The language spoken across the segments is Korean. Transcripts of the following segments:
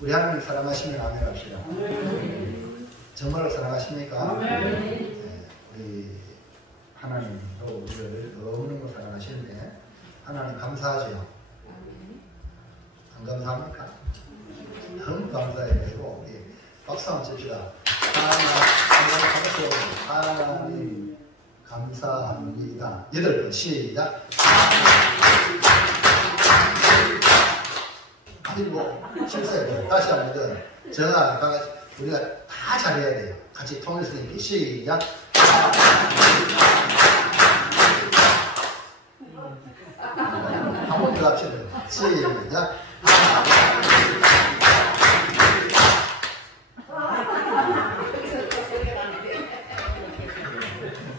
우리 하나님 사랑하시면 아멘 합시다. 정말로 사랑하십니까? 네, 우리 하나님도 우리를 너무너무 사랑하시는데 하나님 감사하죠? 안 감사합니까? 너무 감사해가지고 우리 박수 한번 칩시다. 하나님 감사합니다. 8번 시작. 그리고 실수해요. 다시 한번 저가 우리가 다 잘해야 돼요. 같이 통해서 이렇게 시작. 한 번 더 합시다. 시작.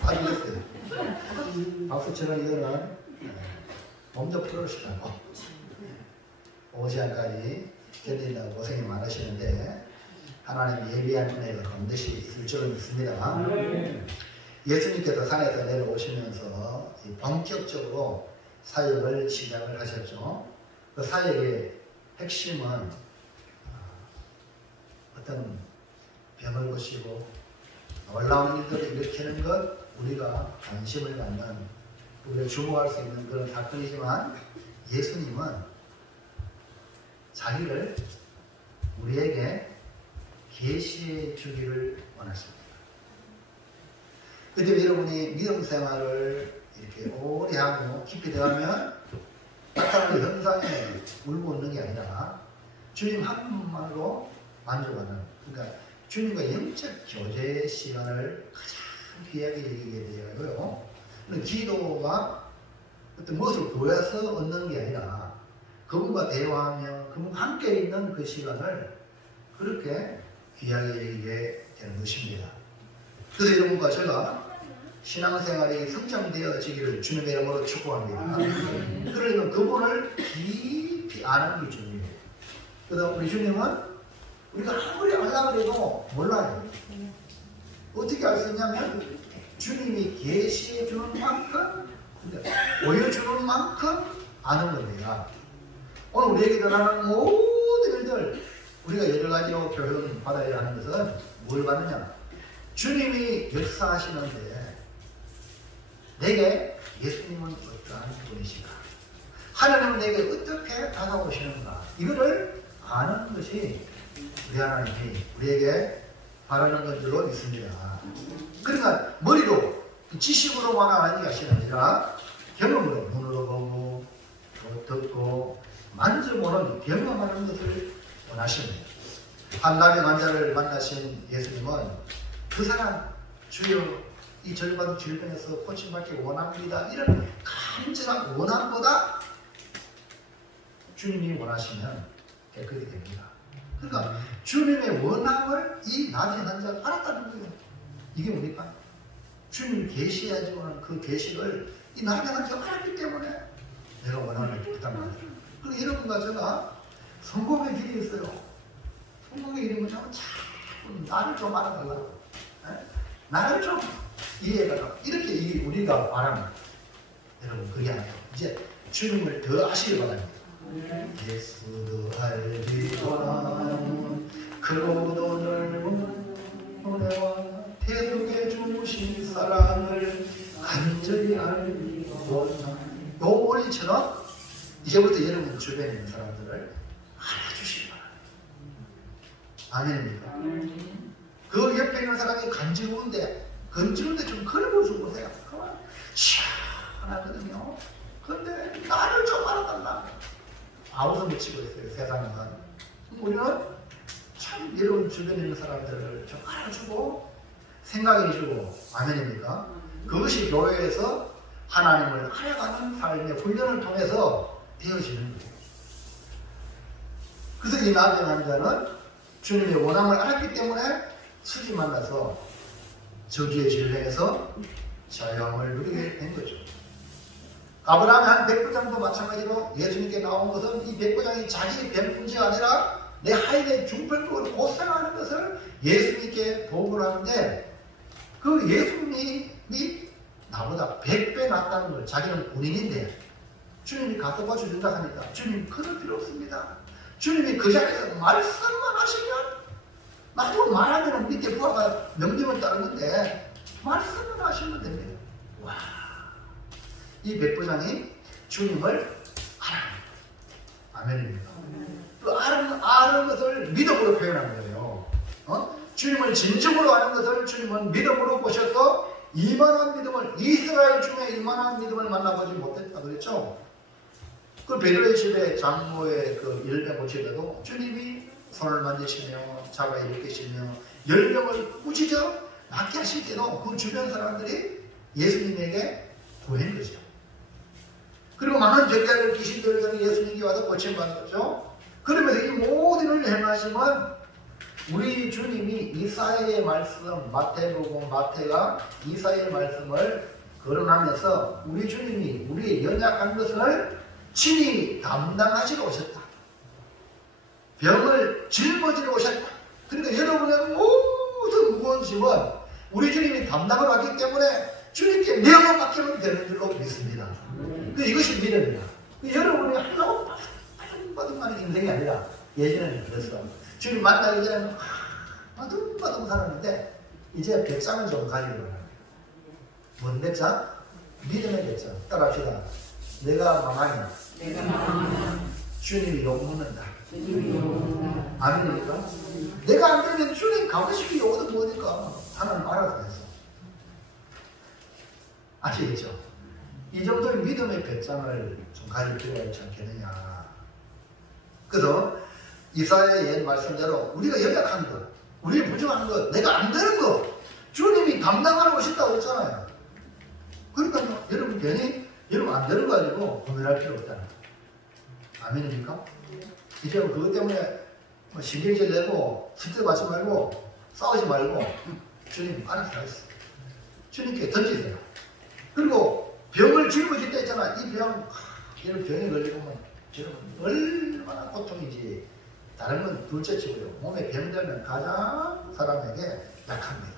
아시겠어요? 박수처럼 이거는 몸도 풀어주시라고 오시안까지 견딘다고 고생이 많으시는데 하나님 예비한 은혜가 반드시 있을 줄을 믿습니다. 예수님께서 산에서 내려오시면서 본격적으로 사역을 시작을 하셨죠. 그 사역의 핵심은 어떤 병을 고치고 놀라운 일들을 일으키는 것, 우리가 관심을 갖는, 우리가 주목할 수 있는 그런 사건이지만 예수님은 자기를 우리에게 계시해 주기를 원하십니다. 그때 여러분이 믿음 생활을 이렇게 오래 하고 깊이 들어가면 나타나는 현상에 울고 있는 게 아니라 주님 한 분만으로 만족하는, 그러니까 주님과 영적 교제의 시간을 가장 귀하게 여기게 되고요. 기도가 어떤 무엇을 보여서 얻는 게 아니라 그분과 대화하며 그분과 함께 있는 그 시간을 그렇게 귀하게 여기게 되는 것입니다. 그래서 여러분과 제가 신앙생활이 성장되어지기를 주님의 이름으로 축복합니다. 그러면 그분을 깊이 아는 게 중요해요. 그다음 우리 주님은 우리가 아무리 알려고 해도 몰라요. 어떻게 알 수 있냐면 주님이 계시해 주는 만큼, 보여주는 만큼 아는 겁니다. 오늘 우리에게 전하는 모든 일들 우리가 여러 가지로 교훈 받아야 하는 것은 뭘 받느냐? 주님이 역사하시는데 내게 예수님은 어떠한 분이신가? 하나님은 내게 어떻게 다가오시는가? 이거를 아는 것이 우리 하나님이 우리에게 바라는 것 줄로 믿습니다. 그러니까 머리로 지식으로만 아는 것이 아니라 경험으로, 눈으로 보고 또 듣고 만져보는 경험하는 것을 원하십니다. 한 나병 환자를 만나신 예수님은 그 사람 주여 이 절반 질병에서 고침받기 원합니다. 이런 간절한 원함보다 주님이 원하시면 깨끗이 됩니다. 그러니까 주님의 원함을 이 나병 환자가 알았다는 거예요. 이게 뭡니까? 주님이 계시해야지만 그 계시를 이 나병 환자가 알았기 때문에 내가 원함을 부탁합니다. 그리고 여러분과 제가 성공의 길이 있어요. 성공의 길이 뭐냐면 자꾸 나를 좀 알아달라고, 나를 좀 이해해달라고, 이렇게 우리가 바랍니다. 여러분 그게 아니에요. 이제 주님을 더 아시길 바랍니다. 예수도 알리고는 그로도 넓은 은혜와 태속에 주신 사랑을 간절히 알리고는 노머리처럼 이제부터 여러분 주변에 있는 사람들을 알아주시기 바랍니다. 아멘입니까? 그 옆에 있는 사람이 간지러운데 좀 걸어보시고 보세요. 그만 시원하거든요. 근데 나를 좀 알아달라. 아우성 붙이고 있어요. 세상은. 우리는 참 여러분 주변에 있는 사람들을 좀 알아주고 생각해주고, 아멘입니까? 그것이 교회에서 하나님을 알아가는 삶의 훈련을 통해서 되어지는 거예요. 그래서 이 나병 환자는 주님의 원함을 알았기 때문에 수지 만나서 저주의 질병에서 자유함을 누리게 된 거죠. 아브라함의 한 백부장도 마찬가지로 예수님께 나온 것은 이 백부장이 자기 병 문제가 아니라 내 하인의 중ፈል국을 고생하는 것을 예수님께 보고를 하는데, 그 예수님이 나보다 100배 낫다는 걸, 자기는 군인인데 주님이 가서 봐주준다 하니까 주님 그럴 필요 없습니다. 주님이 그 자리에서 말씀만 하시면, 나도 말하면 밑에 부하가 명령을 따르는데 말씀만 하시면 됩니다. 와, 이 백부장이 주님을 알아요. 아멘입니다. 그 아는 것을 믿음으로 표현하는 거예요. 주님을 진정으로 아는 것을 주님은 믿음으로 보셔서 이만한 믿음을, 이스라엘 중에 이만한 믿음을 만나보지 못했다 그랬죠. 그 베드로의 집에 장로의 그 10명 고치려도 주님이 손을 만지시며 잡아 일으키시며 10명을 꾸짖어 낫게 하실 때도 그 주변 사람들이 예수님에게 구한 거죠. 그리고 많은 병자를 귀신들을 예수님께 와서 고침받았죠. 그러면서 이 모든 일을 행하시면 우리 주님이 이사야의 말씀, 마태복음, 마태가 이사야의 말씀을 거론하면서 우리 주님이 우리의 연약한 것을 친히 담당하시러 오셨다. 병을 짊어지러 오셨다. 그러니까 여러분의 모든 무거운 짐은 우리 주님이 담당을 하기 때문에 주님께 명을 맡기면 되는 줄로 믿습니다. 이것이 믿음이다. 여러분이 하려고 바둥바둥하는 인생이 아니라, 예전에는 그랬어. 주님 만나기 전에는 바둥바둥 살았는데 이제 백장을 좀 가지고 가는 거예요. 뭔 백장? 믿음의 백장. 따라합시다. 내가 망하면 주님이 욕먹는다. 아멘입니까? 내가 안 되면 주님 가보시기 욕도 뭐니까 하나님 알아서 했어. 아시겠죠? 이 정도의 믿음의 배짱을 좀 가질 필요가 있지 않겠느냐. 그래서 이사야의 옛 말씀대로 우리가 연약한 것, 우리 부족한 것, 내가 안 되는 것, 주님이 감당하러 오셨다고 했잖아요. 그러니까 여러분 괜히 여러분 안 되는 거 가지고 고민할 필요 없다. 아멘입니까? 이제 그것 때문에 신경질 내고 스트레스 받지 말고 싸우지 말고 주님 알아서 하겠어. 주님께 던지세요. 그리고 병을 짊어질 때 있잖아. 이 병, 이런 병에 걸리면 여러분 얼마나 고통이지. 다른 건 둘째치고요. 몸에 병들면 가장 사람에게 약합니다.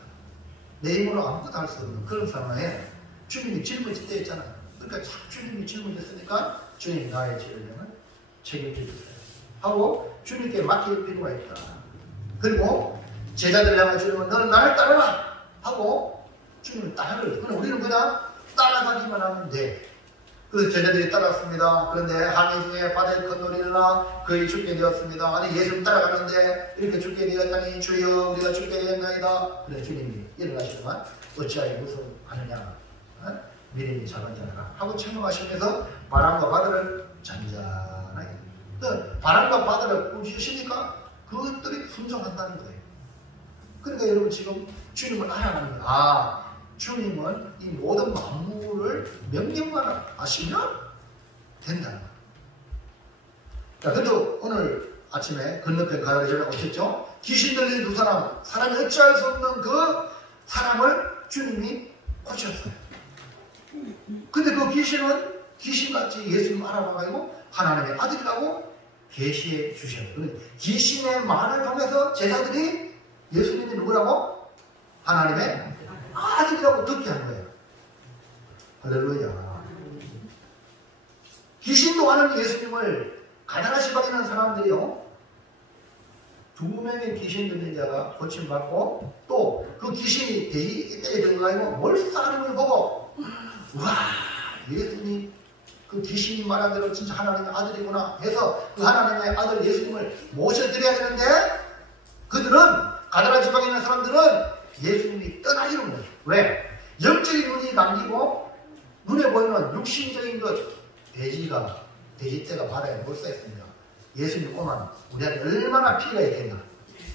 내 힘으로 아무것도 할 수 없는 그런 상황에 주님이 짊어질 때 있잖아. 그러니까 주님이 짊어졌으니까 주님 나의 질병을 책임져 주세요 하고 주님께 맡길 필요가 있다. 그리고 제자들 향해 주님은 너는 나를 따르라 하고 주님은 따르라. 그럼 우리는 그냥 따라가기만 하면 돼. 그래서 제자들이 따랐습니다. 그런데 항해 중에 바다에 큰 놀이를 나 거의 죽게 되었습니다. 아니 예수님 따라가는데 이렇게 죽게 되었다니 주여 우리가 죽게 되었나이다. 그래서 주님이 일어나시더만 어찌하여 무서워하느냐. 믿음이 작은 자라 하고 책망하시면서 바람과 바다를 잔잔하게. 바람과 바다를 꾸짖으시니까 그것들이 순종한다는 거예요. 그러니까 여러분 지금 주님을 알아가는 거예요. 아, 주님은 이 모든 만물을 명령만 하시면 된다는 거예요. 자, 그래도 오늘 아침에 건너편 가기 전에 오셨죠? 귀신 들린 두 사람, 사람이 어찌할 수 없는 그 사람을 주님이 고쳤어요. 근데 그 귀신은 귀신같이 예수님 알아봐가지고 하나님의 아들이라고 계시해 주셨어요. 귀신의 말을 통해서 제자들이 예수님이 누구라고? 하나님의 아들이라고 듣게 한 거예요. 할렐루야. 귀신도 아는 예수님을 가다라시 바리는 사람들이요, 2명의 귀신 들린 자가 고침받고 또 그 귀신이 대기에 들어가고 몰살하는 걸 보고 와, 예수님 그 귀신이 말한 대로 진짜 하나님의 아들이구나 해서 그 하나님의 아들 예수님을 모셔드려야 되는데, 그들은 가다라 지방에 있는 사람들은 예수님이 떠나기로 해요. 왜? 영적인 눈이 감기고 눈에 보이는 육신적인 것, 돼지떼가 바다에 몰사했습니다. 예수님 오면 우리한테 얼마나 피가 있겠나.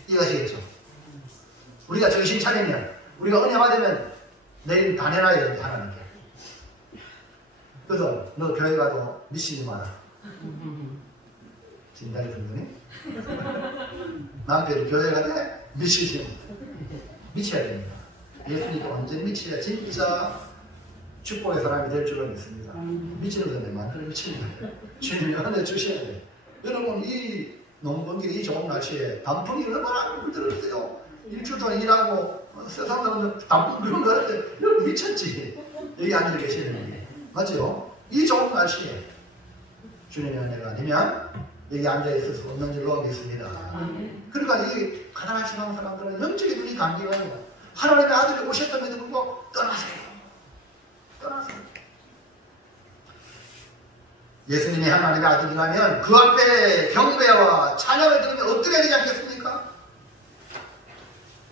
이해하시겠죠? 우리가 정신 차리면, 우리가 은혜 받으면 내일 다 내놔야 되는데 하나님께. 그래서 너 교회 가도 미치지 마라. 진단이 듣느니? 남편이 교회 가대 미치지 마. 미쳐야 됩니다. 예수님도 완전히 미쳐야 진짜 축복의 사람이 될 줄은 믿습니다. 미치는 사람이 만들어 미치는 거예요. 주님이 은혜 주셔야 돼요. 여러분, 이 농번기 이 좋은 날씨에 단풍이 얼마나 물들었어요. 일주일 동안 일하고 세상 사람들 단풍 그런 거 하는데 여러분 미쳤지. 여기 앉아 계시는 분이. 맞죠? 이 좋은 날씨에 주님의 은혜가 아니면 여기 앉아있을 수 없는 줄로 믿습니다. 그러니까 이 가난한 지방 사람들은 영적인 눈이 감기가요. 하나님의 아들이 오셨음에도 불구하고 떠나세요. 떠나세요. 예수님이 하나님의 아들이라면 그 앞에 경배와 찬양을 들으면 어떻게 되지 않겠습니까?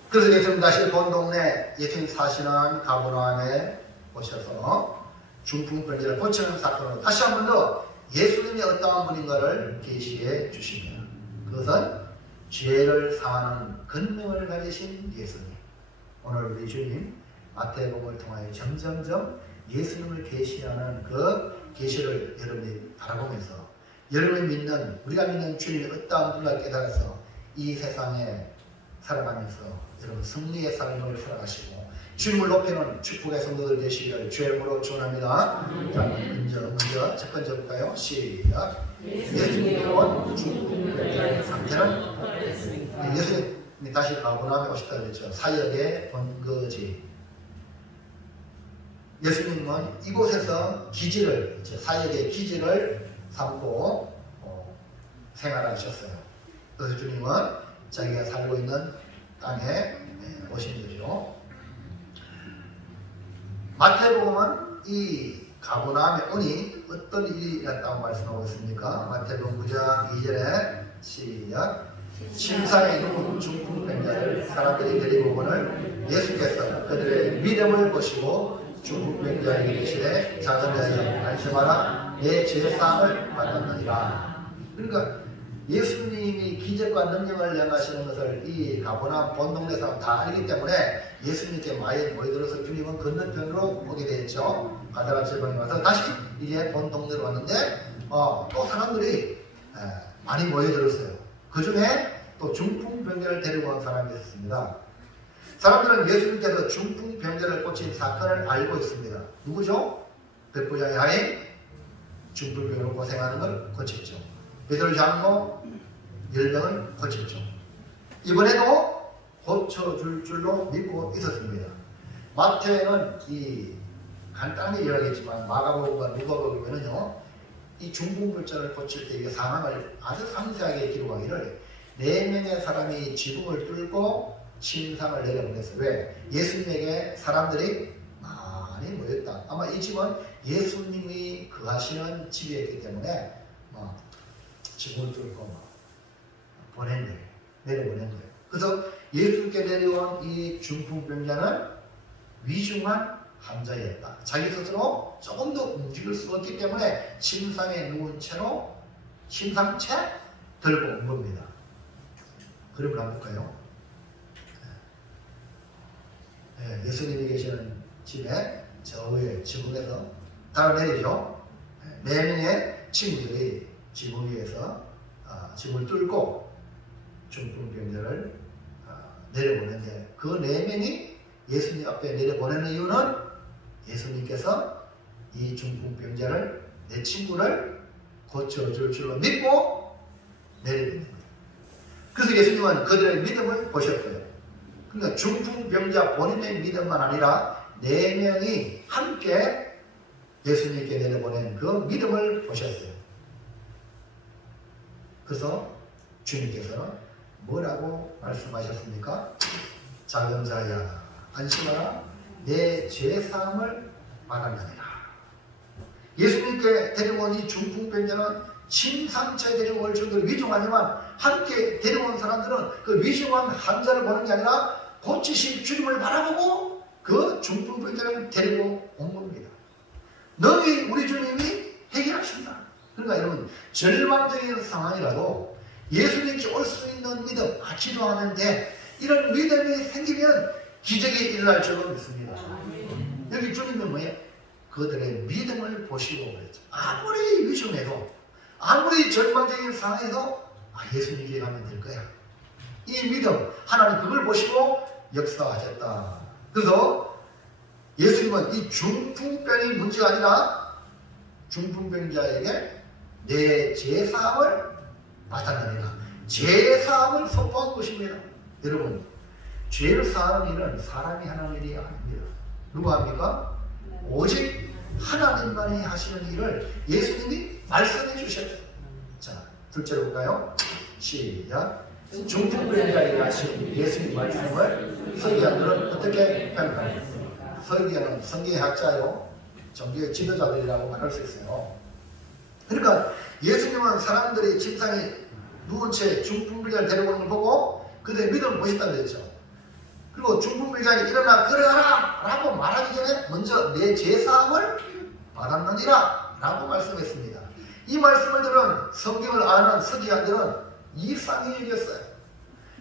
그래서 예수님 다시 본 동네 예수님 사시는 가버나움에 오셔서 중풍병자를 고치는 사건으로 다시 한 번 더 예수님이 어떠한 분인가를 계시해 주십니다. 그것은 죄를 사하는 권능을 가지신 예수님. 오늘 우리 주님 마태복음을 통하여 점점점 예수님을 계시하는 그 계시를 여러분이 바라보면서 여러분이 믿는, 우리가 믿는 주님이 어떠한 분인가 깨달아서 이 세상에 살아가면서 여러분 승리의 삶을 살아가시고 주님을 높이는 축복의 성도들 되시기를 주의 이름으로 축원합니다. 자, 먼저 첫 번째 볼까요? 시작. 예수님이 온 중풍병자의 상태는 예수님이 다시 가버나움에 오셨다 그랬죠. 사역의 본거지. 예수님은 이곳에서 기지를, 사역의 기지를 삼고 생활하셨어요. 그래서 주님은 자기가 살고 있는 땅에 오신 거죠. 마태복음은 이 가버나움에 오니 어떤 일이 있었다고 말씀하고 있습니까? 마태복음 9장 2절에 시작. 침상에 누운 중풍병자를 사람들이 데리고 오거늘 예수께서 그들의 믿음을 보시고 중풍병자에게 이르시되 작은 자여 안심하라 내 죄사함을 받았느니라. 그러니까 예수님이 기적과 능력을 행하시는 것을 이 가버나움 본 동네 사람 다 알기 때문에 예수님께 많이 모여들어서 주님은 건너편으로 오게 되었죠. 가다라 지방에 와서 다시 이제 본 동네로 왔는데 또 사람들이 많이 모여들었어요. 그 중에 또 중풍병자를 데리고 온 사람이 있었습니다. 사람들은 예수님께서 중풍병자를 고친 사건을 알고 있습니다. 누구죠? 백부장의 아이 중풍병으로 고생하는 걸 고쳤죠. 베드로 장로 10명을 고쳤죠. 이번에도 고쳐줄 줄로 믿고 있었습니다. 마태는 이 간단히 이야기했지만 마가복음과 누가복음에는요, 이 중풍병자를 고칠 때 이 상황을 아주 상세하게 기록하기를 4명의 사람이 지붕을 뚫고 침상을 내려보냈어요. 왜? 예수님에게 사람들이 많이 모였다. 아마 이 집은 예수님이 거하시는 집이었기 때문에 지붕을 뚫고 보낸 거예요. 내려보낸 거예요. 그래서 예수님께 내려온 이 중풍병자는 위중한 환자였다. 자기 스스로 조금 더 움직일 수가 없기 때문에 침상에 누운 채로 침상채 들고 온 겁니다. 그림을 한번 볼까요? 예수님이 계시는 집에 저 위에 지붕에서 다 내리죠. 4명의 친구들이 지붕 위에서 지붕을 뚫고 중풍병자를 내려보는데 그 4명이 예수님 앞에 내려보내는 이유는 예수님께서 이 중풍병자를 내 친구를 고쳐줄 줄로 믿고 내려보낸 거예요. 그래서 예수님은 그들의 믿음을 보셨어요. 그러니까 중풍병자 본인의 믿음만 아니라 4명이 함께 예수님께 내려보낸 그 믿음을 보셨어요. 그래서 주님께서는 뭐라고 말씀하셨습니까? 작은 자야 안심하라 내 죄사함을 받았느니라. 예수님께 데려온 이 중풍병자는 침상채 데려올 정도로 위중하지만 함께 데려온 사람들은 그 위중한 환자를 보는 게 아니라 고치신 주님을 바라보고 그 중풍병자를 데리고 온 겁니다. 너희 우리 주님이 해결하신다. 그러니까 여러분 절망적인 상황이라도 예수님께 올 수 있는 믿음, 기도하는데 이런 믿음이 생기면 기적이 일어날 줄로 믿습니다. 여기 주님은 뭐예요? 그들의 믿음을 보시고 그랬죠. 아무리 위중해도 아무리 절망적인 상황에도 예수님께 가면 될 거야. 이 믿음, 하나님 그걸 보시고 역사하셨다. 그래서 예수님은 이 중풍병이 문제가 아니라 중풍병자에게 내 죄사함을 받았느니라. 죄사함을 선포한 것입니다. 여러분, 죄를 사하는 일은 사람이 하는 일이 아닙니다. 누가 합니까? 오직 하나님만이 하시는 일을 예수님이 말씀해 주셨어요. 자, 둘째로 볼까요? 시작. 중풍병자에게 하신 예수님 말씀을 서기관들은 어떻게 평가합니까? 서기관은 성경의 학자요, 종교의 지도자들이라고 말할 수 있어요. 그러니까 예수님은 사람들이 침상에 누운 채 중풍병자를 데려오는 걸 보고 그들의 믿음을 보셨다고 했죠. 그리고 중풍병자가 일어나 걸어가라 라고 말하기 전에 먼저 내 제사함을 받았느니라 라고 말씀했습니다. 이 말씀을 들은 성경을 아는 서기관들은 이상히 여겼어요.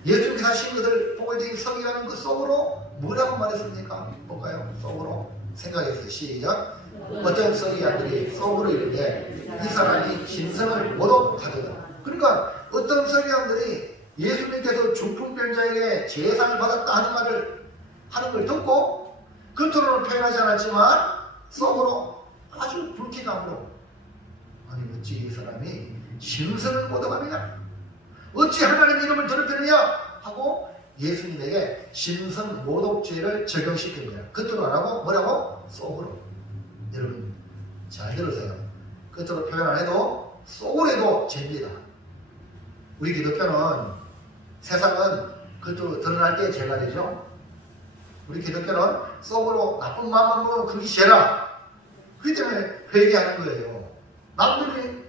예수님께서 하신 것을 보고 있는 서기관은 그 속으로 뭐라고 말했습니까? 볼까요? 속으로 생각했어요. 시작. 어떤 서기관들이 속으로 이르되 이 사람이 신성을 모독하더라. 그러니까 어떤 서기관들이 예수님께서 중풍병자에게 제사를 받았다 하는 말을 하는 걸 듣고 겉으로는 표현하지 않았지만 속으로 아주 불쾌감으로 아니 어찌 이 사람이 신성을 모독하느냐, 어찌 하나님 이름을 더럽히느냐 하고 예수님에게 신성 모독죄를 적용시킨 거야. 겉으로 안 하고 뭐라고? 속으로. 여러분 잘 들으세요. 겉으로 표현 안 해도 속으로 해도 죄입니다. 우리 기독교는 세상은 겉으로 드러날 때 죄가 되죠. 우리 기독교는 속으로 나쁜 마음만 먹으면 그게 죄라. 그렇기 때문에 회개하는 거예요. 남들이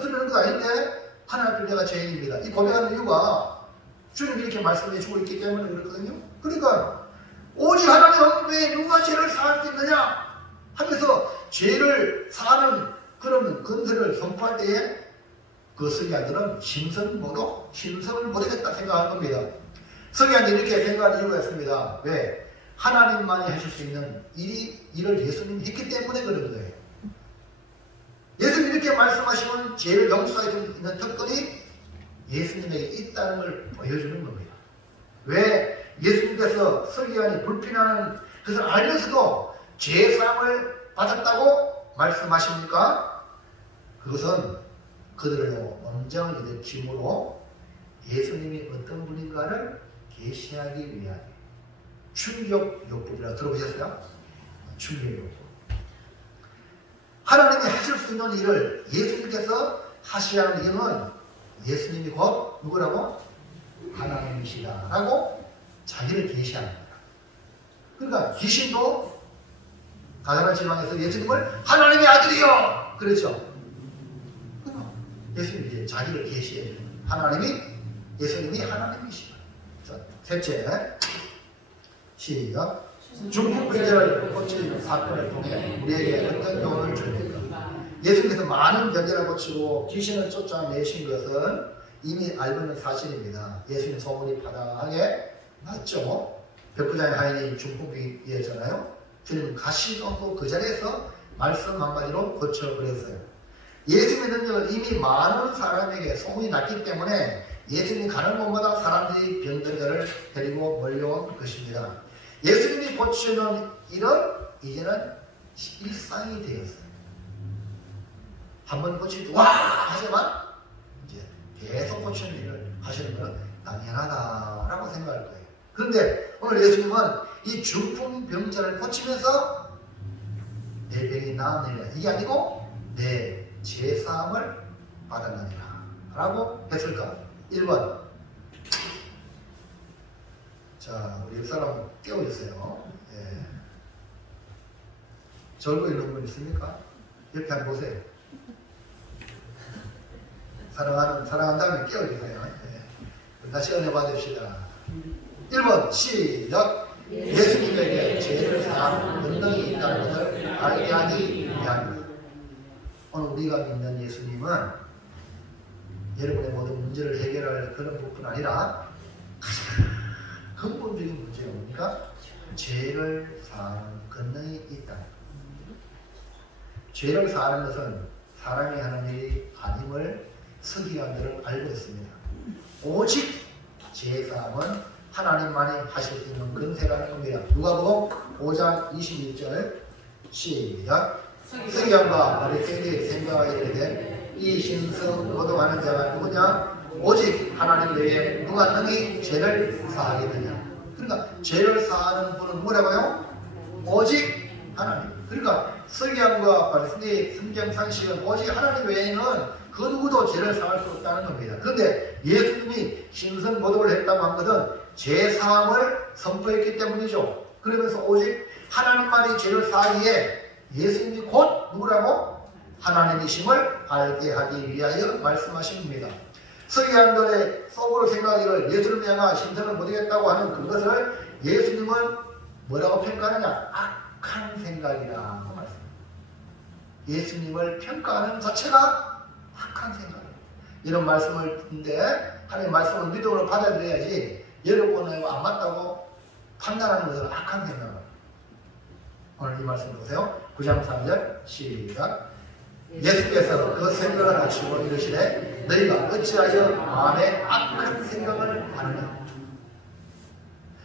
드러내는 거 아닌데 하나님 앞에 내가 죄인입니다. 이 고백하는 이유가 주님이 이렇게 말씀해 주고 있기 때문에 그렇거든요. 그러니까 오직 하나님 없는데 누가 죄를 사할 수 있느냐 하면서 죄를 사하는 그런 건설을 선포할 때에 그 서기관들은 신성을 모르겠다 생각한 겁니다. 서기관들이 이렇게 생각하는 이유가 있습니다. 왜? 하나님만이 하실 수 있는 일을 예수님이 했기 때문에 그런 거예요. 예수님이 이렇게 말씀하시면 죄를 용서할 수 있는 특권이 예수님에게 있다는 걸 보여주는 겁니다. 왜 예수님께서 서기관이 불편하는 것을 알면서도 죄사함을 받았다고 말씀하십니까? 그것은 그들의 온정을 일으킴으로 예수님이 어떤 분인가를 계시하기 위하여 충격 욕구라고 들어보셨어요? 충격 욕구. 하나님이 하실 수 있는 일을 예수님께서 하셔야 하는 이유는 예수님이 곧 누구라고? 하나님이시다 라고 자기를 계시하는 거야. 그러니까 귀신도 가나안 지방에서 예수님을 하나님의 아들이요 그렇죠. 예수님이 이제 자기를 계시해 주는 예수님이 하나님이시다. 셋째, 시작. 중풍병자를 고치는 사건을 통해 우리에게 어떤 교훈을 줍니까? 예수님께서 많은 병자를 고치고 귀신을 쫓아내신 것은 이미 알고 있는 사실입니다. 예수님 소문이 바다하게 났죠. 백부장의 하인이 중풍병이었잖아요. 주님은 가시도 않고 그 자리에서 말씀 한마디로 고쳐버렸어요. 예수님의 능력을 이미 많은 사람에게 소문이 났기 때문에 예수님이 가는 곳마다 사람들이 병든 자를 데리고 몰려온 것입니다. 예수님이 고치는 일은 이제는 일상이 되었어요. 한번 고칠 때 와! 하지만 이제 계속 고치는 일을 하시는 것은 당연하다라고 생각할 거예요. 그런데 오늘 예수님은 이 중풍병자를 고치면서 내 병이 나았느니라 이게 아니고 내 제사함을 받았느니라 라고 했을까? 1번. 자, 우리 옆사람 깨워주세요. 예. 절고 있는 분 있습니까? 옆에 한번 보세요. 사랑한다면 깨워주세요. 예. 다시 은혜 받읍시다. 1번 시작. 예수님에게 죄를 사하는 권능이 있다는 것을 알게 하기 위함입니다. 오늘 우리가 믿는 예수님은 여러분의 모든 문제를 해결할 그런 부분 아니라 가장 근본적인 문제가 뭡니까? 죄를 사하는 권능이 있다. 죄를 사하는 것은 사람이 하는 일이 아님을 서기관들은 알고 있습니다. 오직 죄사함은 하나님만이 하실 수 있는 권세라는 겁니다. 누가복음 5장 21절 시작. 서기관과 바리새인이 생각하게 된 이 신성 모독하는 자가 누구냐? 오직 하나님 외에 누가 능히 죄를 사하겠느냐. 그러니까 죄를 사하는 분은 뭐라고요? 오직 하나님. 그러니까 서기관과 바리새인의 성경 상식은 오직 하나님 외에는 그 누구도 죄를 사할 수 없다는 겁니다. 그런데 예수님이 신성모독을 했다고 한 것은 죄사함을 선포했기 때문이죠. 그러면서 오직 하나님만이 죄를 사하기에 예수님이 곧 누구라고? 하나님이심을 알게 하기 위하여 말씀하신 겁니다. 서기관들의 속으로 생각하기를 예수님을 향한 신성을 못하겠다고 하는 그것을 예수님은 뭐라고 평가하느냐? 악한 생각이라고 말씀합니다. 예수님을 평가하는 자체가 악한 생각입니다. 이런 말씀을 듣는데 하나님의 말씀을 믿음으로 받아들여야지 여러분은 안 맞다고 판단하는 것은 악한 생각입니다. 오늘 이 말씀 보세요. 9장 3절 시작. 예수께서 그 생각을 하시고 이르시되 너희가 어찌하여 마음에 악한 생각을 하느냐.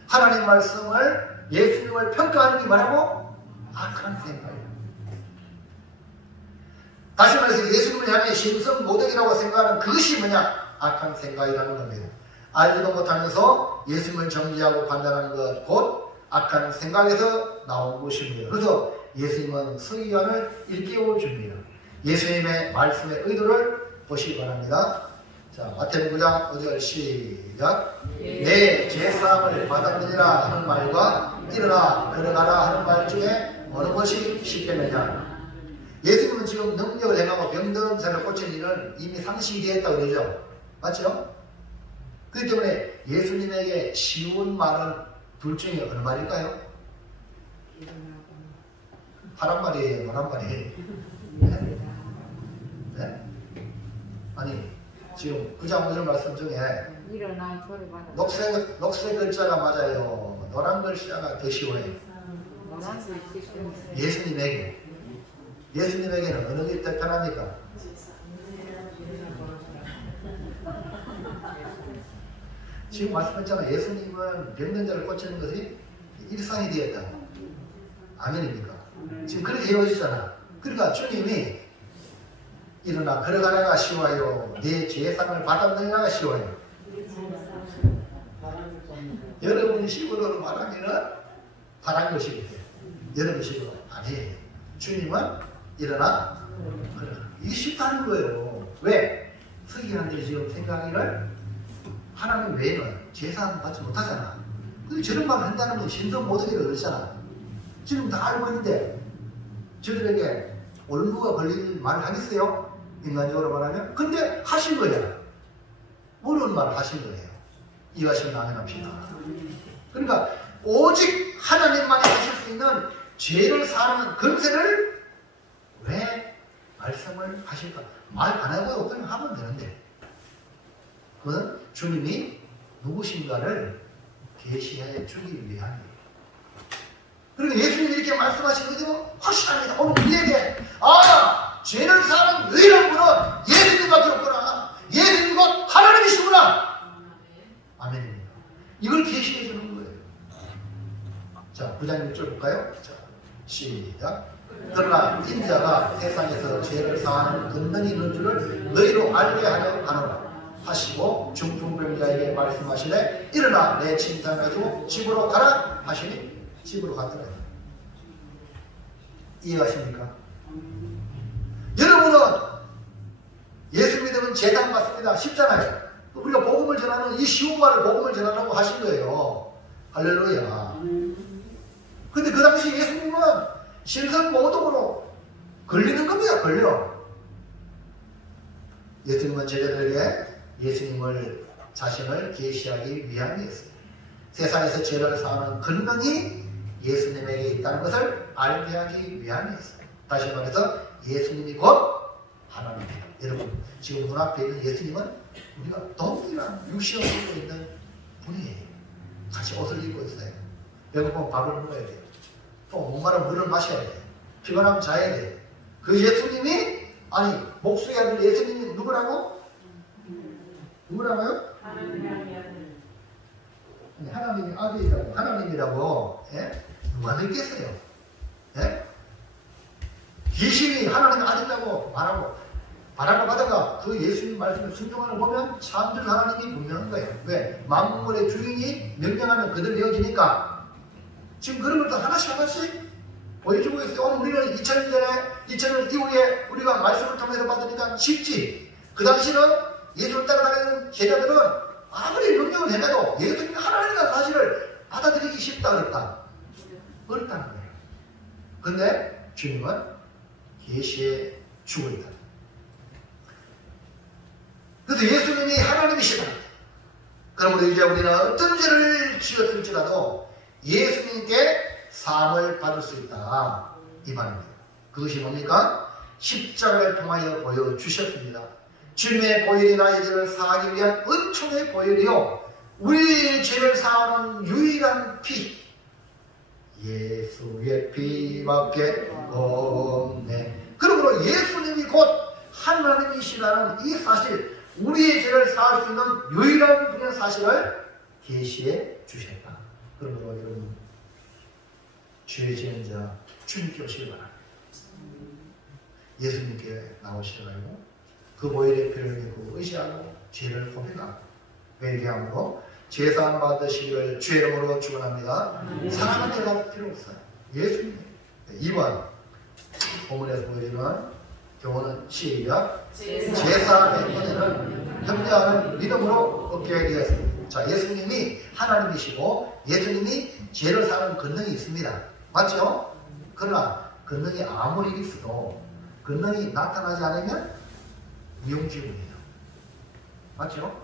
하나님 말씀을 예수님을 평가하는 게 뭐라고? 악한 생각이에요. 다시 말해서 예수님을 향해 신성모독이라고 생각하는 그것이 뭐냐? 악한 생각이라는 겁니다. 알지도 못하면서 예수님을 정죄하고 판단하는 것 곧 악한 생각에서 나온 것입니다. 그래서 예수님은 서기관을 일깨워 줍니다. 예수님의 말씀의 의도를 보시기 바랍니다. 자, 마태복음 9장 5절 시작. 내 죄사함을 받았느니라 하는 말과 일어나 걸어가라 하는 말 중에 어느 것이 쉽겠느냐. 예수님은 지금 능력을 행하고 병든 자를 고치는 일은 이미 상식이 되었다고 그러죠. 맞죠? 그렇기 때문에 예수님에게 쉬운 말은 둘 중에 어느 말일까요? 하란 말이에요, 뭐란 말이에요? 네? 네? 아니, 지금 9장 5절 말씀 중에 녹색 글자가 맞아요. 노란 글자가 더 쉬워요. 예수님에게는 어느 게 더 편합니까? 지금 말씀했잖아요. 예수님은 병든 자를 고치는 것이 일상이 되었다. 아멘입니까? 지금 그렇게 이루어지잖아. 그러니까 주님이 일어나 걸어가라가 쉬워요. 내 죄상을 받아들이라가 쉬워요. 여러분이 식으로 말하면은 바란 것이거든요. 여러분 식으로 아니에요. 주님은 일어나 걸어가. 이게 쉽다는 거예요. 왜? 서기관들이 지금 생각하기를 하나님 외에는 제사함 받지 못하잖아. 근데 저런 말을 한다는 건 신성모독이라고 그러잖아. 지금 다 알고 있는데 저들에게 올무가 걸릴 말을 하겠어요? 인간적으로 말하면? 근데 하신 거야. 모르는 말을 하신 거예요. 이해하시면 아멘합시다. 그러니까 오직 하나님만이 하실 수 있는 죄를 사하는 권세를 왜 말씀을 하실까? 말 안 하고 그냥 하면 되는데 그건 주님이 누구신가를 계시해 주기 위함이에요. 그리고 예수님이 이렇게 말씀하신 것은 확실합니다. 오늘 우리에게 죄를 사는 유일한 분은 예수님밖에 없구나. 예수님은 하나님이시구나. 아멘입니다. 이걸 계시해 주는 거예요. 자, 9장 6절 볼까요? 자, 시작. 그러나 인자가 세상에서 죄를 사하는 권능이 있는 줄을 너희로 알게 하려 하노라 하시고 중풍병자에게 말씀하시되 일어나 내 침상에서 집으로 가라 하시니 집으로 갔더라. 이해하십니까? 여러분은 예수 믿으면 제단 받습니다. 쉽잖아요. 우리가 복음을 전하는 이 쉬운 말을 복음을 전하라고 하신 거예요. 할렐루야. 근데 그 당시 예수님은 신성모독으로 걸리는 겁니다. 걸려. 예수님은 제자들에게 예수님을 자신을 계시하기 위함이었습니다. 세상에서 죄를 사하는 권능이 예수님에게 있다는 것을 알게 하기 위함이었습니다. 다시 말해서 예수님이 곧 하나님입니다. 여러분 지금 눈앞에 있는 예수님은 우리가 동일한 육신을 입고 있는 분이에요. 같이 옷을 입고 있어요. 배고프면 밥을 먹어야 돼요. 또 목마르면 물을 마셔야 돼요. 피곤하면 자야 돼요. 그 예수님이 목수의 아들 예수님이 누구라고? 누구라고요? 하나님이 아들이라고 하나님이라고 누가 믿겠어요? 귀신이 하나님의 아들이라고 말하고 바람을 받아가 그 예수님 말씀을 순종하는 거 보면 참된 하나님이 분명한 거예요. 왜? 만물의 주인이 명령하면 그들 되어지니까 지금 그런 것도 하나씩 보여주고 있어요. 오늘 우리는 2000년 전에 2000년 이후에 우리가 말씀을 통해서 받으니까 쉽지. 그 당시는 예수를 따라다니는 제자들은 아무리 명령을 해도 예수님이 하나님이라는 사실을 받아들이기 쉽다 어렵다? 어렵다는 거예요. 근데 주님은 계시에 주고 있다. 그래서 예수님이 하나님이시다. 그러므로 이제 우리는 어떤 죄를 지었을지라도 예수님께 사함을 받을 수 있다. 이 말입니다. 그것이 뭡니까? 십자가를 통하여 보여주셨습니다. 주님의 보혈이 나의 죄를 사하기 위한 은총의 보혈이요, 우리 죄를 사하는 유일한 피, 예수의 피밖에 없네. 그러므로 예수님이 곧 하나님이시라는 이 사실, 우리의 죄를 사할 수 있는 유일한 분의 사실을 계시해 주셨다. 그러므로 여러분, 죄 지은 자 주님께 오시기 바랍니다. 예수님께 나오시라고 그 보혈의 피를 믿고 의지하고 죄를 고백하고 회개함으로 죄사함 받으시기를 주의 이름으로 축원합니다. 사랑은 들어갈 필요 없어요. 예수님. 2번 본문에서 보여주는 교훈은 시작. 죄사함의 은혜는 협력하는 믿음으로 얻게 되었습니다. 자, 예수님이 하나님이시고 예수님이 죄를 사는 권능이 있습니다. 맞죠? 그러나 권능이 아무리 있어도 권능이 나타나지 않으면 무용지물이에요. 맞죠?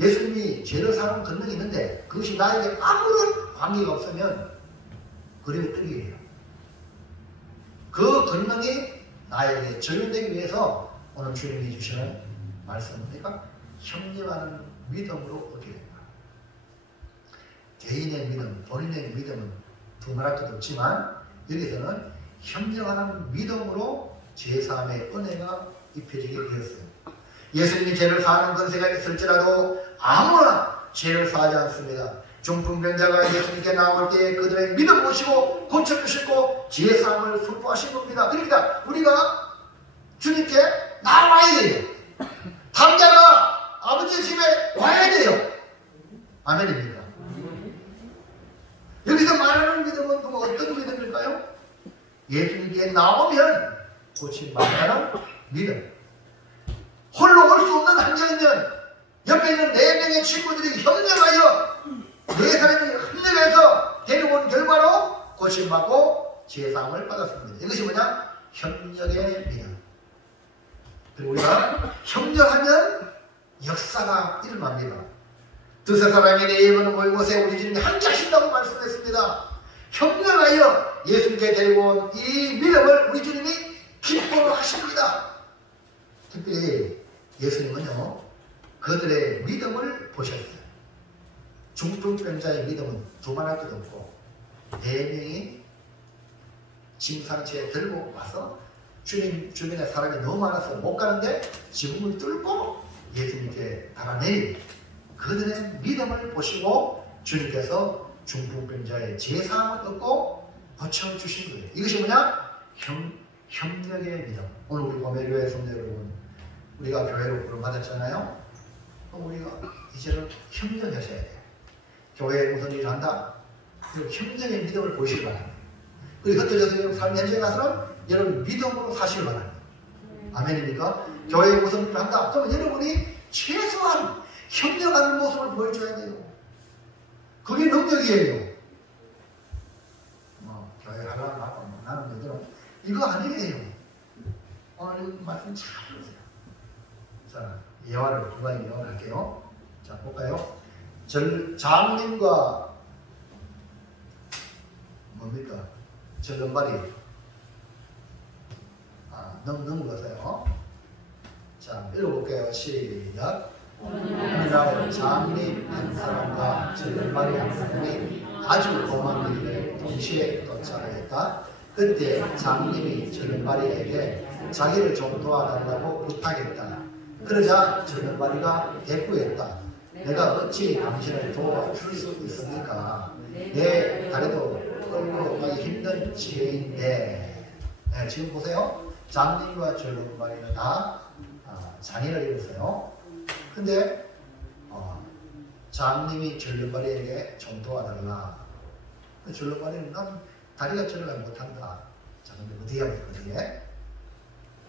예수님이 죄를 사는 권능이 있는데 그것이 나에게 아무런 관계가 없으면 그림의 떡이에요. 그 권능이 나에게 적용되기 위해서 오늘 주님이 주시는 말씀입니까? 협력하는 믿음으로 얻게 됩니다. 개인의 믿음, 본인의 믿음은 두말할 것도 없지만 여기서는 협력하는 믿음으로 죄사함의 은혜가 입혀지게 되었어요. 예수님이 죄를 사하는 권세가 있을지라도 아무나 죄를 사하지 않습니다. 중풍병자가 예수님께 나올 때에 그들의 믿음 보시고 고쳐주시고 죄사함을 선포하신 겁니다. 그러니까 우리가 주님께 나와야 돼요. 당자가 아버지 집에 와야 돼요. 아멘입니다. 여기서 말하는 믿음은 그럼 어떤 믿음일까요? 예수님께 나오면 고침받는 믿음. 홀로 올 수 없는 환경이면 옆에 있는 4명의 친구들이 협력하여 4사람이 협력해서 데려온 결과로 고침받고 죄사함을 받았습니다. 이것이 뭐냐? 협력의 믿음. 그리고 우리가 협력하면 역사가 일어납니다. 두세 사람이 내 예언을 모인 곳에 우리 주님이 함께 하신다고 말씀했습니다. 협력하여 예수님께 데리고 온 이 믿음을 우리 주님이 기뻐하십니다. 특별히 예수님은요, 그들의 믿음을 보셨어요. 중풍병자의 믿음은 두말할 것도 없고 4명이 짐상체에 들고 와서 주님 주변에 사람이 너무 많아서 못 가는데 지붕을 뚫고 예수님께 달아내리 그들의 믿음을 보시고 주님께서 중풍병자의 제사함을 얻고 고쳐주신 거예요. 이것이 뭐냐? 협력의 믿음. 오늘 우리 고매교회 성도 여러분, 우리가 교회로 부름받았잖아요. 그럼 우리가 이제는 협력하셔야 돼요. 교회에 무슨 일을 한다? 협력의 믿음을 보시기 바랍니다. 그리고 흩어져서 삶의 현장에 가서는 여러분 믿음으로 사시기 바랍니다. 아멘입니까? 교회에 무슨 일을 한다? 그러면 여러분이 최소한 협력하는 모습을 보여줘야 돼요. 그게 능력이에요. 교회 하려고 하고 나는 너희들은 이거 아니에요. 오늘 이 말씀 잘 들으세요. 자, 예화를 두 가지 예화할게요. 자, 볼까요? 장님과 뭡니까? 절름발이 넘어가세요. 자, 읽어볼게요. 시작. 어느 날 장님 한 사람과 절름발이 한 사람이 아주 고마운 일에 동시에 도착하였다. 그때 장님이 절름발이에게 자기를 좀 도와달라고 부탁했다. 그러자 절름발이가 대꾸했다. 내가 어찌 당신을 도와줄 수 있습니까? 내 다리도 끌고 가기 힘든 지혜인데. 네, 지금 보세요. 장님과 절름발이는 다 장애를 입었어요. 근데 장님이 절름발이에게 좀 도와달라. 절름발이는 난 다리가 절름을 못한다. 자, 근데 어디에?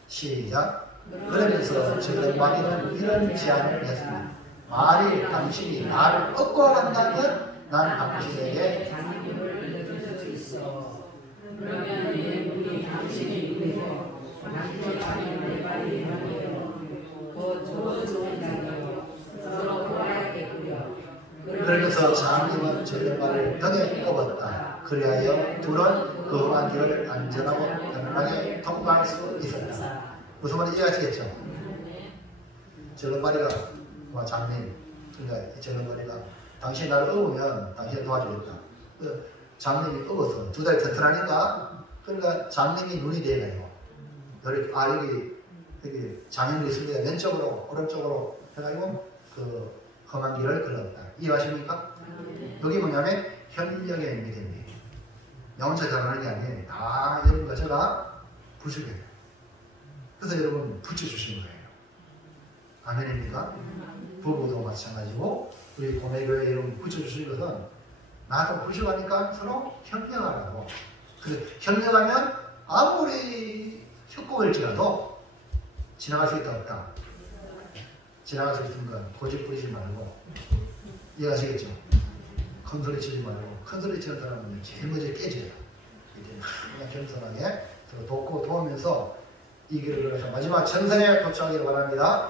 시작. 그러면서 절반이는 이런 제안을 했습니다. 만일 당신이 나를 얻고 간다면 나는 당신에게 장님을 알려줄 수 있어. 그러면 예물이 당신이 누리고 당신의 장님을 빨리 하며 더 좋은 장이요 서로 호화하겠구려. 그러면서 장님은 절반을 등에 꼽았다. 그리하여 둘은 그 험한 길을 안전하고 편안하게 통과할 수 있었다. 무슨 말인지 이해하시겠죠? 절반이가 장님, 그러니까 절반이가 당신이 나를 업으면 당신을 도와주겠다. 장님이 업어서 두 다리 튼튼하니까 그러니까 장님이 눈이 되네요. 여기 장님이 있습니다. 왼쪽으로 오른쪽으로 해가지고 그 험한 길을 걸었다. 이해하십니까? 여기 뭐냐면 협력의 의미입니다. 나 혼자 잘하는 게 아니에요. 다 여러분과 제가 부족해요. 그래서 여러분 붙여주신 거예요. 아멘입니까? 부부도 마찬가지고 우리 고매교회 여러분 붙여주신 것은 나도 부족하니까 서로 협력하라고. 그래서 협력하면 아무리 협곡을지라도 지나갈 수 있다 없다. 지나갈 수 있는 건 고집 부리지 말고 이해하시겠죠? 큰 소리 치지 말고 큰 소리 치는 사람은 제일 먼저 깨져요. 그냥 겸손하게 서로 돕고 도우면서 이 길을 걸어서 마지막 전선에 도착하기를 바랍니다.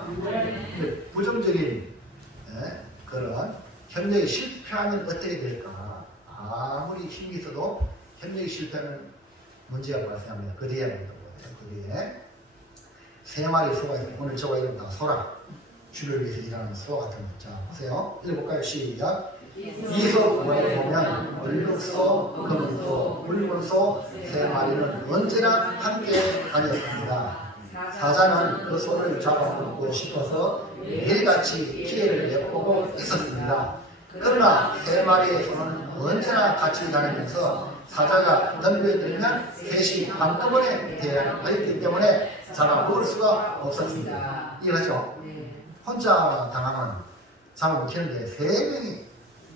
부정적인 그런 협력이 실패하면 어떻게 될까? 아무리 힘이 있어도 협력이 실패하면 문제가 발생합니다. 그 뒤에 그 뒤에 세 마리 소가 있어요. 오늘 저가 이름 다 소라. 주를 위해서 일하는 소 같은 거. 자, 보세요. 읽어볼까요? 시작. 이소 구원에 보면 얼룩소, 금소, 붉은소 세 마리는 언제나 함께 다녔습니다. 사자는 그 소를 잡아먹고 싶어서 매일같이 기회를 내보고 있었습니다. 그러나 세 마리의 소는 언제나 같이 다니면서 사자가 덤벼들면 셋이 한꺼번에 대항하였기 때문에 잡아먹을 수가 없었습니다. 이해하죠? 혼자 당하면 잡아먹히는데 세 명이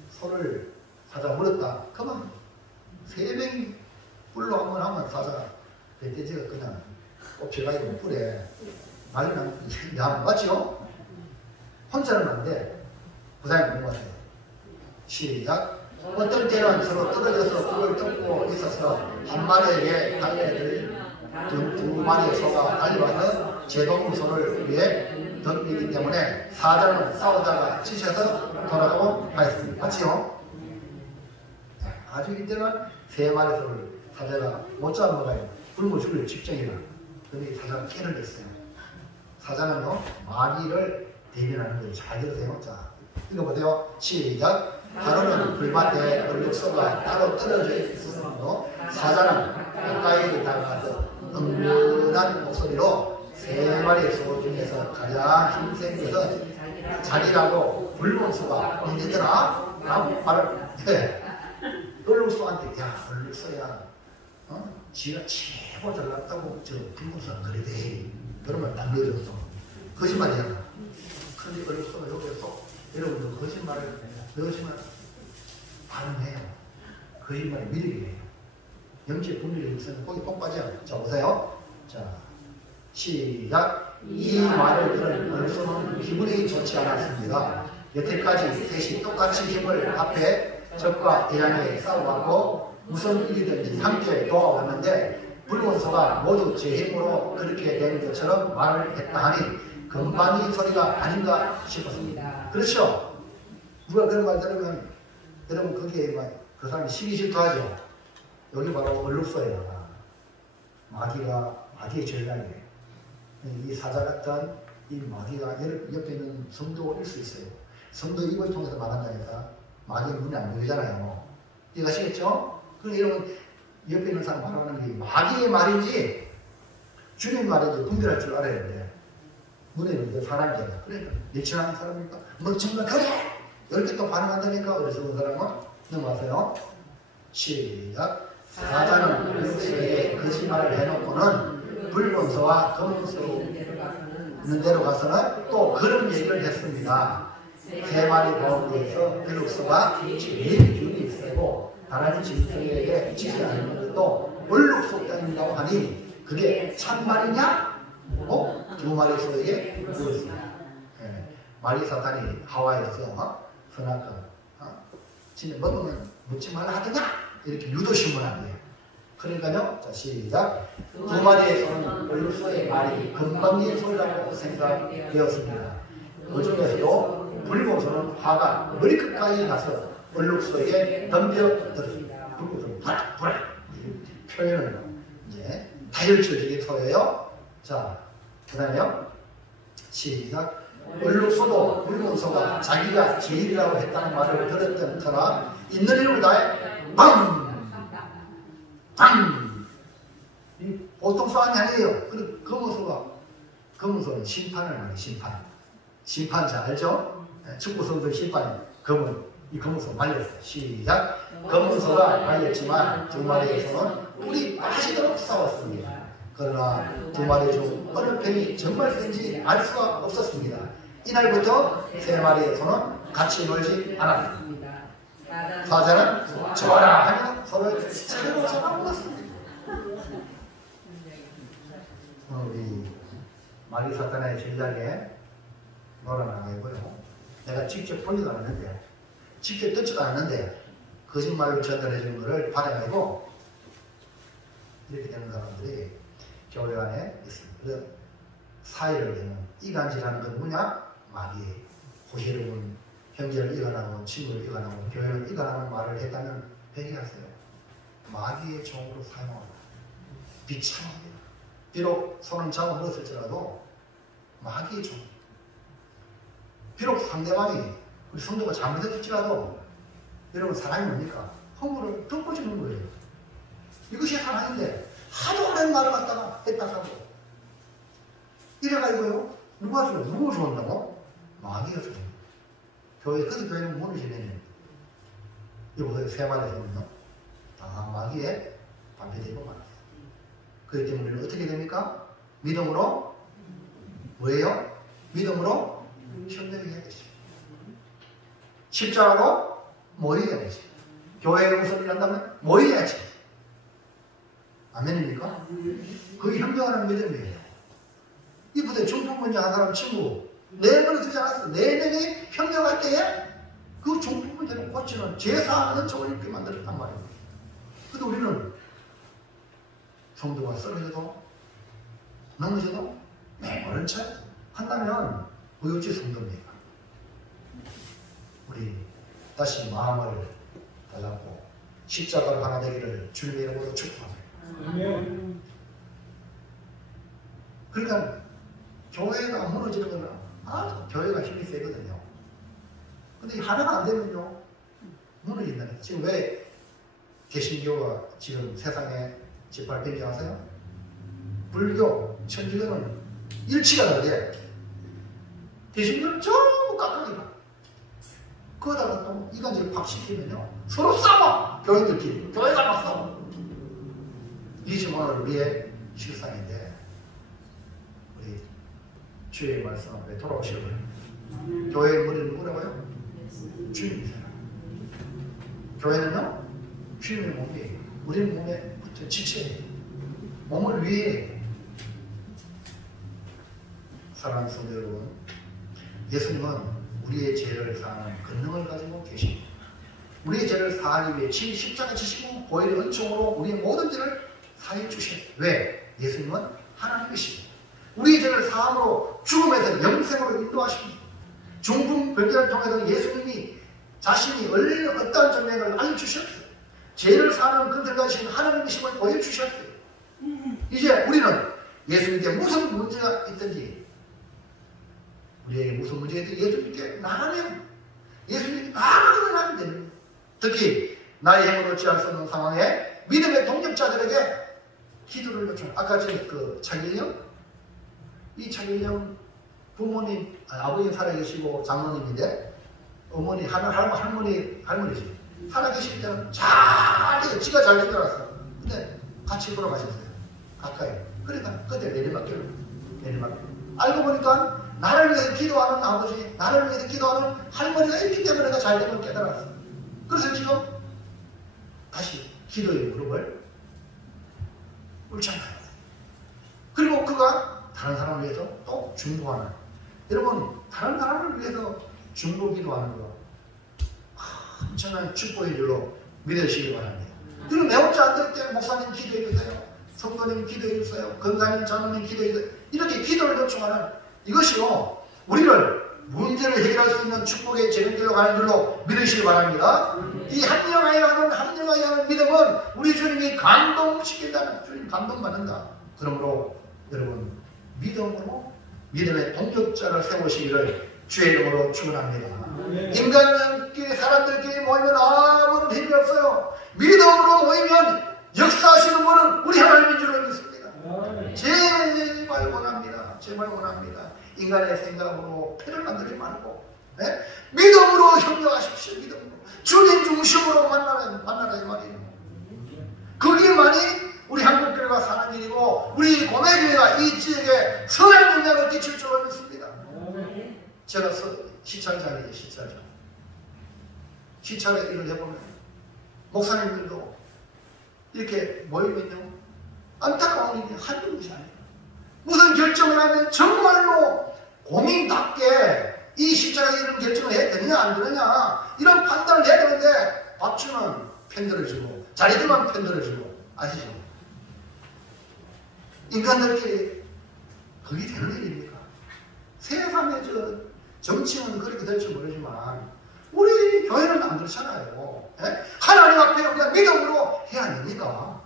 소를 사자 물었다. 그만 세 명이 뿔로 한번 하면 사자 멧돼지가 그냥 꼽혀가지고 뿔에 말리면 야 맞죠? 혼자는 안 돼. 부장님 공부하세요. 시작. 어떤 때는 서로 떨어져서 뿔을 뜯고 있어서 한 마리에게 달려들 두 마리의 소가 달려와서 제동 소를 위해 덤비기 때문에 사자는 싸우다가 지쳐서 돌아가고 하였습니다. 맞지요? 아주 이때는 세 마리 소를 사자가 못 잡아먹어요. 굶어 죽을 직전이라. 근데 사자가 깨를 냈어요. 사자는요, 마귀를 대변하는 거예요. 잘 들으세요. 자, 읽어보세요. 시작. 하루는 불밭에 얼룩소가 따로 떨어져 있었으므로 사자는 가까이 다가가서 은근한 목소리로 세 마리의 소 중에서 가장 힘센 것은 자기라고 붉은 소가 언제더라? 라고 말을 해. 얼룩소한테 야 얼룩소야 지가 최고 잘났다고 저 붉은 소는 그래대. 그러면 남겨줬어. 거짓말이야. 근데 얼룩소가 여기서 여러분들 거짓말을 넣으시면 반응해요. 거짓말이 미륵이에요. 영적 분별이 있으면 거기 꼭 빠져요. 자 보세요. 자 시작. 이 말을 들은 얼룩소는 기분이 좋지 않았습니다. 여태까지 셋이 똑같이 힘을 합해 적과 대항에 싸워왔고 무슨 일이든지 함께 도와왔는데 붉은 소가 모두 제 힘으로 그렇게 된 것처럼 말을 했다 하니 금방이 소리가 아닌가 싶었습니다. 그렇죠? 누가 그런 말 들으면 여러분 거기에 그 사람이 시기 질투하죠. 여기 바로 얼룩소예요. 마귀의 절단이에요. 이 사자 같은 이 마귀가 옆에 있는 성도일 수 있어요. 성도 입을 통해서 말한다니까 마귀의 눈이 안 보이잖아요. 이해가시겠죠? 그럼 여러분 옆에 있는 사람 말하는 게 마귀의 말인지 주님 말인지 분별할 줄 알아야 돼. 눈에 있는 사람이잖아. 그러니까 예측하는 사람이니까 뭐 정말 그래! 이렇게 또 반응한다니까. 그래서 그 사람은 넘어가세요. 시작. 사자는 얼룩소에게 거짓말을 해놓고는 붉은 소와 검은 소 있는 데로 가서는 또 그런 얘기를 했습니다. 세 마리 가운데에서 얼룩소가 제일 기운이 세고 다른 짐승에게 지지 않는 것도 얼룩소 때문이라고 하니 그게 참말이냐 두 마리 소에게 물었습니다. 마리 사탄이 하와이에서 선악과 진짜 먹으면 먹지 말라 하더냐 이렇게 유도신문한 거예요. 그러니까요, 자 시작. 두 마리의 소는 얼룩소의 말이 금방의 소라고 생각되었습니다. 그 중에서도 불고소는 화가 머리끝까지 가서 얼룩소에게 덤벼들었습니다. 불고소는 부락 표현을 이제 다혈질적인 소예요. 자, 그 다음에요. 시작. 얼룩소도 불고소가 자기가 제일이라고 했다는 말을 들었던 터라 있는 힘을 다해 방! 방! 보통 소환이 아니에요. 검은소는 심판을 말해요. 심판 잘 알죠? 축구 선수 심판이 이 검은소 말렸어요. 시작. 검은소가 말렸지만 두 마리의 소는 뿔이 빠지도록 싸웠습니다. 그러나 두 마리 중 어느 편이 정말 센지 알 수가 없었습니다. 이날부터 세 마리의 소는 같이 놀지 않았습니다. 사자는 좋아라 하며 서로의 차례로 잡아먹었습니다. 우리 마리 사탄의 전략에 놀아나가고요. 내가 직접 보지도 않았는데, 직접 듣지도 않았는데 거짓말로 전달해 주는 것을 받아가지고 이렇게 되는 사람들이 교회 안에 있습니다. 그래서 사회를 되는 이간질하는 건 뭐냐? 마귀의 고시로운 형제를 이간하고 친구를 이간하고 교회를 이간하는 말을 했다면 회개하세요. 마귀의 종으로 사용합니다. 비참합니다. 비록 손은 잡아먹었을지라도 마귀의 종. 비록 상대방이 우리 성도가 잘못했을지라도 여러분 사랑이 뭡니까? 허물을 덮어주는 거예요. 이것이 사랑인데 하도 오랜 말을 갖다가 했다가도 이래가지고요. 누구 좋아한다고? 마귀가 좋아합니다. 그래서 교회는 무너지면 이거 세 마리에서는요. 마귀에 반대되고 말았어요. 그렇기 때문에 우리는 어떻게 됩니까? 믿음으로 뭐예요? 믿음으로 협력해야 되죠. 십자가로 모여야 되죠. 교회에 우선이 난다면 모여야지. 아멘입니까? 그게 협력하는 믿음이에요. 이 부대 중풍문제 한 사람 친구 4명을 두지 않았어. 4명이 협력할 때에 그 중풍문제를 고치는 제사하는 쪽을 이렇게 만들었단 말입니다. 근데 우리는 성도가 쓰러져도 넘어져도 모른 척 한다면 의욕지 성도입니다. 우리 다시 마음을 다잡고 십자가를 하나 되기를 주님의 이름으로 축복합니다. 그러니까 교회가 무너지는 거는 교회가 힘이 세거든요. 근데 하나가 안 되면요 무너진다는 거예요. 지금 왜 개신교가 지금 세상에 짓밟힌지 아세요? 불교, 천주교는 일치가 다르게 개신교는 전부 깎아내고 그러다가 또 이간질 팍 시키면요 서로 싸워! 교인들끼리 교회가 막 싸워. 이 지금 오늘 우리의 실상인데 우리 주의 말씀 앞에 돌아오시고요. 교회의 머리는 누구라고요? 주님이세요. 교회는요 주님의 몸이에요. 우리는 몸에 붙은 지체예요. 몸을 위해 사랑하는 성도 여러분, 예수님은 우리의 죄를 사하는 권능을 가지고 계십니다. 우리의 죄를 사하기 위해 십자가 지시고 보혈의 은총으로 우리의 모든 죄를 사해 주셨어요. 왜? 예수님은 하나님이십니다. 우리의 죄를 사함으로 죽음에서 영생으로 인도하십니다. 중풍병자를 통해서 예수님이 자신이 어떠한 전쟁을 알려주셨어요. 죄를 사하는 건들가신 하나님이심을 보여주셨어요. 이제 우리는 예수님께 무슨 문제가 있든지 우리에게 무슨 문제가 있든지 예수님께 나가면 예수님이 아무거나 하면 됩니다. 특히 나의 힘으로 취할 수 없는 상황에 믿음의 동력자들에게 기도를 요청. 아까 전에 그 차길령, 이 차길령 부모님, 아버님 살아계시고 장로님인데 어머니, 할머니지. 살아계실 때는 잘, 지가 잘 지켜놨어. 근데 같이 돌아가셨어요. 가까이. 그러니까 그때 내리막길로. 알고 보니까 나를 위해서 기도하는 아버지, 나를 위해서 기도하는 할머니가 있기 때문에 내가 잘 된 걸 깨달았어. 그래서 지금 다시 기도의 무릎을 꿇잖아요. 그리고 그가 다른 사람을 위해서 또 중보하는. 여러분, 다른 사람을 위해서 중보 기도하는 거 엄청난 축복의 줄로 믿으시기 바랍니다. 그리고 내 혼자 안 될 때 목사님 기도해 주세요. 성도님 기도해 주세요. 건사님, 장로님 기도해 주세요. 이렇게 기도를 요청하는 이것이요, 우리를 문제를 해결할 수 있는 축복의 재능들로 가는 줄로 믿으시기 바랍니다. 이 합령하여 하는 믿음은 우리 주님이 감동시킨다는, 주님 감동받는다. 그러므로 여러분, 믿음의 동력자를 세우시기를 주의 이름으로 축원합니다. 인간끼리 사람들끼리 모이면 아무런 힘이 없어요. 믿음으로 모이면 역사하시는 분은 우리 하나님인 줄로 믿습니다. 제발 원합니다. 제발 원합니다. 인간의 생각으로 패를 만들지 말고, 네? 믿음으로 협력하십시오. 믿음으로 주님 중심으로 만나라 이 말이에요. 거기에만이 우리 한국교회가 사는 일이고 우리 고매교회가 이 지역에 선한 영향을 끼칠 줄로 믿습니다. 제가 시찰장이에요. 시찰에 일을 해보면 목사님들도 이렇게 모이면요, 안타까운 일이 한두 것이 아니에요. 무슨 결정을 하면 정말로 고민답게 이 시찰에 이런 결정을 해야 되느냐 안 되느냐 이런 판단을 해야 되는데 밥주는 편들을 주고 자리들만 편들을 주고, 아시죠? 인간들끼리 그게 되는 일입니까? 세상에 정치는 그렇게 될지 모르지만 우리 교회는 안 그렇잖아요. 에? 하나님 앞에 우리가 믿음으로 해야 됩니까?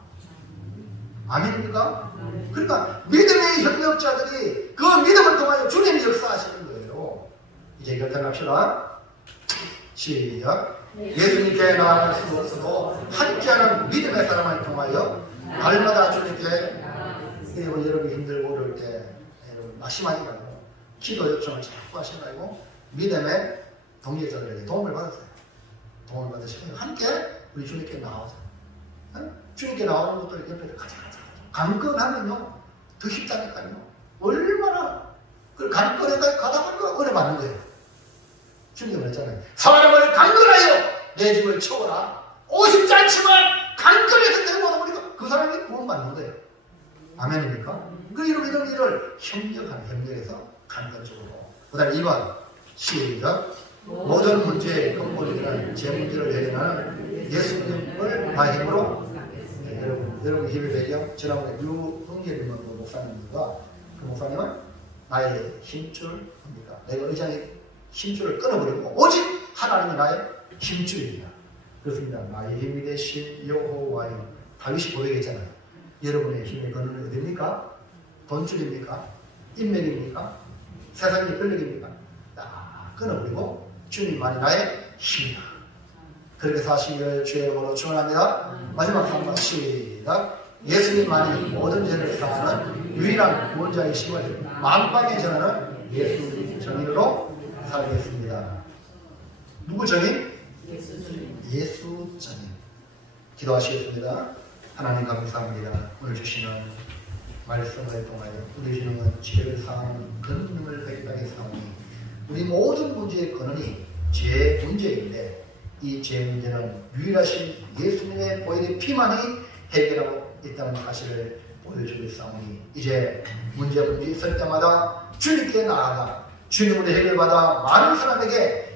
아닙니까? 그러니까 믿음의 협력자들이 그 믿음을 통하여 주님이 역사하시는 거예요. 이제 결단합시다. 시작. 예수님께 나아갈 수 없어도 함께하는 믿음의 사람을 통하여 날마다 주님께, 여러분이 힘들고 어려울 때 여러분 낙심하지 말고 기도 요청을 자꾸 하시지 말고 믿음의 동력자들에게 도움을 받으세요. 도움을 받으시면 함께 우리 주님께 나오세요. 주님께 나오는 것들 옆에서 가자. 강건하면요 더 쉽다니까요. 얼마나 그 강건에 가다 보니까 은혜 받는 거예요. 주님이 그랬잖아요. 사람을 강건하여 내 집을 채워라. 오십지 않지만 강건해서 내려오다 보니까 그 사람이 구원받는 거예요. 아멘입니까? 이런 일을 협력해서 강건적으로. 그 다음에 2번 시작. 모든 문제의 근본이라는 제 문제를 해결하는 예수님을 나의 힘으로. 여러분 힘의 배경, 지난번에 유흥계님 목사님과 그 목사님은 나의 힘줄입니다. 내가 의장의 힘줄을 끊어버리고 오직 하나님이 나의 힘줄입니다. 그렇습니다. 나의 힘이 되신 여호와여. 다윗이 고백했잖아요. 여러분의 힘의 근원은 어디입니까? 돈줄입니까? 인맥입니까? 세상의 권력입니까? 다 끊어버리고 주님만이 나의 힘이다. 그렇게 사시기를 주의 이름으로 축원합니다. 마지막 한 번 시작. 예수님만이 모든 죄를 사하는 유일한 구원자이심을 만방에 전하는 예수 정인으로 살겠습니다. 누구 정인? 예수 정인. 기도하시겠습니다. 하나님 감사합니다. 오늘 주시는 말씀을 통하여 우리 주님은 죄를 사하는 근원을 회개하게 사오니 우리 모든 문제의 근원이 죄 문제인데 이 죄 문제는 유일하신 예수님의 보혈의 피만이 해결하고 있다는 사실을 보여주고 있사오니 이제 문제 있을 때마다 주님께 나아가 주님으로 해결받아 많은 사람에게